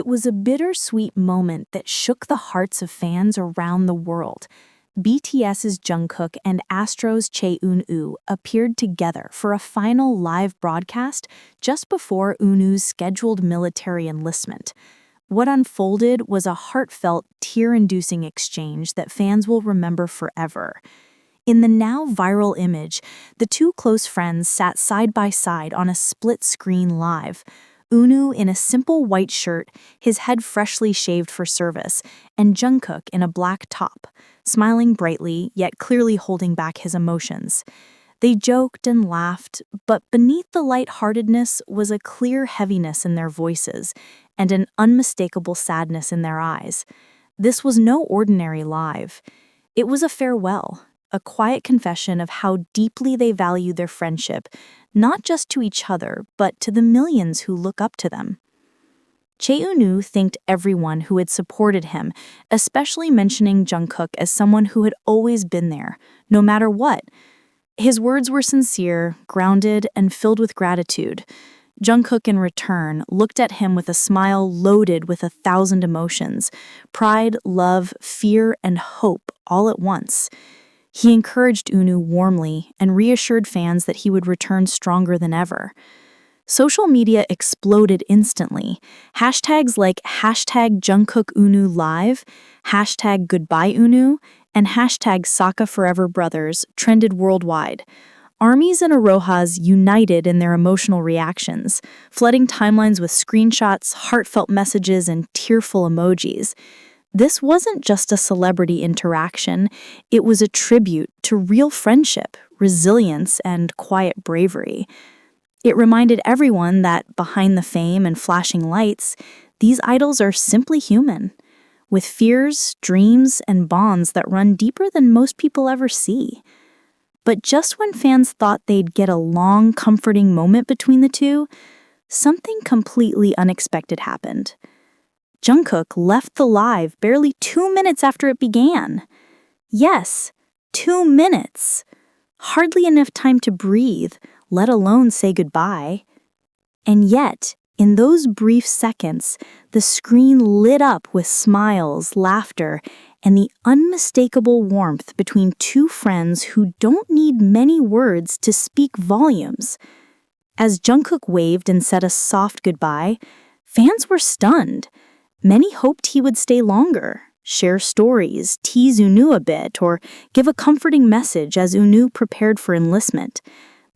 It was a bittersweet moment that shook the hearts of fans around the world. BTS's Jungkook and Astro's Chae-eun-woo appeared together for a final live broadcast just before Eun-woo's scheduled military enlistment. What unfolded was a heartfelt, tear-inducing exchange that fans will remember forever. In the now viral image, the two close friends sat side by side on a split screen live. Eun-woo in a simple white shirt, his head freshly shaved for service, and Jungkook in a black top, smiling brightly yet clearly holding back his emotions. They joked and laughed, but beneath the lightheartedness was a clear heaviness in their voices and an unmistakable sadness in their eyes. This was no ordinary live. It was a farewell, a quiet confession of how deeply they value their friendship, not just to each other, but to the millions who look up to them. Chae-eun-woo thanked everyone who had supported him, especially mentioning Jungkook as someone who had always been there, no matter what. His words were sincere, grounded, and filled with gratitude. Jungkook, in return, looked at him with a smile loaded with 1,000 emotions: pride, love, fear, and hope all at once. He encouraged Eun-woo warmly and reassured fans that he would return stronger than ever. Social media exploded instantly. Hashtags like #JungkookEunwooLive, #GoodbyeEunwoo, and #SakaForeverBrothers trended worldwide. Armies and Arohas united in their emotional reactions, flooding timelines with screenshots, heartfelt messages, and tearful emojis. This wasn't just a celebrity interaction, it was a tribute to real friendship, resilience, and quiet bravery. It reminded everyone that behind the fame and flashing lights, these idols are simply human, with fears, dreams, and bonds that run deeper than most people ever see. But just when fans thought they'd get a long, comforting moment between the two, something completely unexpected happened. Jungkook left the live barely 2 minutes after it began. Yes, 2 minutes. Hardly enough time to breathe, let alone say goodbye. And yet, in those brief seconds, the screen lit up with smiles, laughter, and the unmistakable warmth between two friends who don't need many words to speak volumes. As Jungkook waved and said a soft goodbye, fans were stunned. Many hoped he would stay longer, share stories, tease Eun-woo a bit, or give a comforting message as Eun-woo prepared for enlistment.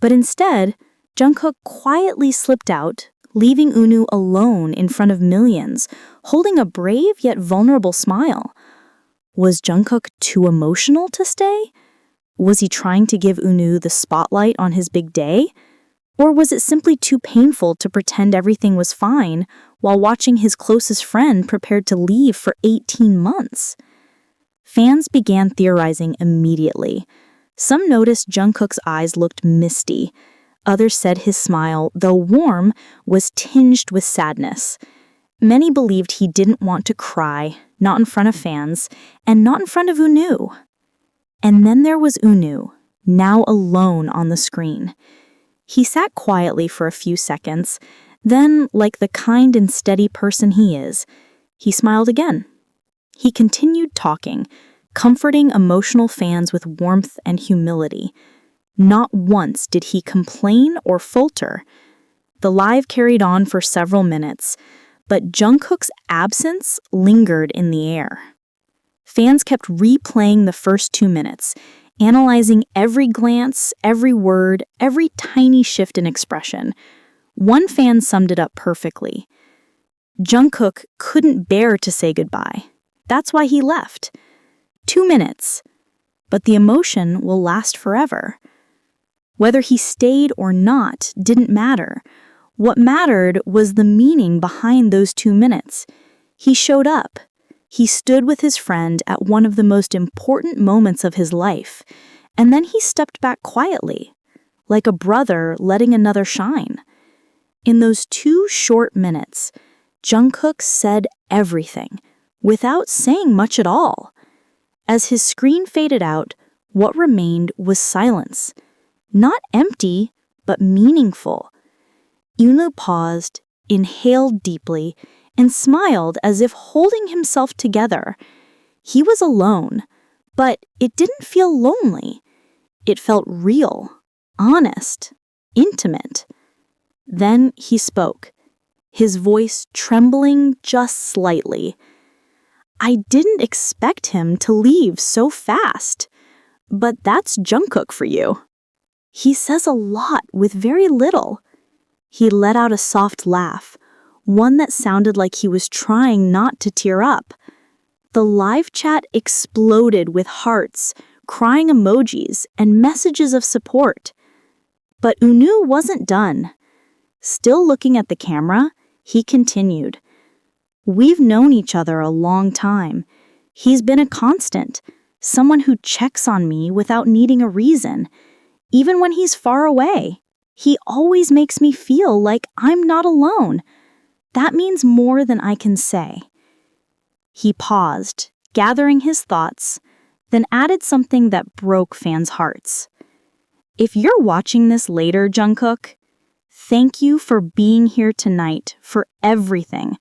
But instead, Jungkook quietly slipped out, leaving Eun-woo alone in front of millions, holding a brave yet vulnerable smile. Was Jungkook too emotional to stay? Was he trying to give Eun-woo the spotlight on his big day? Or was it simply too painful to pretend everything was fine while watching his closest friend prepared to leave for 18 months? Fans began theorizing immediately. Some noticed Jungkook's eyes looked misty. Others said his smile, though warm, was tinged with sadness. Many believed he didn't want to cry, not in front of fans, and not in front of Eun-woo. And then there was Eun-woo, now alone on the screen. He sat quietly for a few seconds, then, like the kind and steady person he is, he smiled again. He continued talking, comforting emotional fans with warmth and humility. Not once did he complain or falter. The live carried on for several minutes, but Jungkook's absence lingered in the air. Fans kept replaying the first 2 minutes, analyzing every glance, every word, every tiny shift in expression. One fan summed it up perfectly. Jungkook couldn't bear to say goodbye. That's why he left. 2 minutes. But the emotion will last forever. Whether he stayed or not didn't matter. What mattered was the meaning behind those 2 minutes. He showed up. He stood with his friend at one of the most important moments of his life, and then he stepped back quietly, like a brother letting another shine. In those 2 short minutes, Jungkook said everything, without saying much at all. As his screen faded out, what remained was silence. Not empty, but meaningful. Eun-woo paused, inhaled deeply, and smiled as if holding himself together. He was alone, but it didn't feel lonely. It felt real, honest, intimate. Then he spoke, his voice trembling just slightly. I didn't expect him to leave so fast, but that's Jungkook for you. He says a lot with very little. He let out a soft laugh, one that sounded like he was trying not to tear up. The live chat exploded with hearts, crying emojis, and messages of support. But Unu wasn't done. Still looking at the camera, he continued. We've known each other a long time. He's been a constant, someone who checks on me without needing a reason. Even when he's far away, he always makes me feel like I'm not alone. That means more than I can say. He paused, gathering his thoughts, then added something that broke fans' hearts. If you're watching this later, Jungkook, thank you for being here tonight, for everything.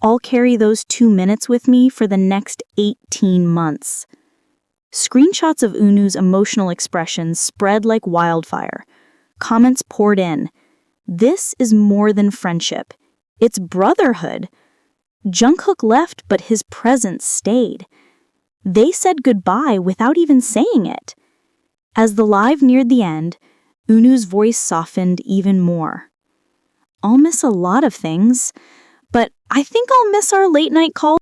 I'll carry those 2 minutes with me for the next 18 months. Screenshots of Unu's emotional expressions spread like wildfire. Comments poured in. This is more than friendship. It's brotherhood. Jungkook left, but his presence stayed. They said goodbye without even saying it. As the live neared the end, Unu's voice softened even more. I'll miss a lot of things, but I think I'll miss our late-night calls.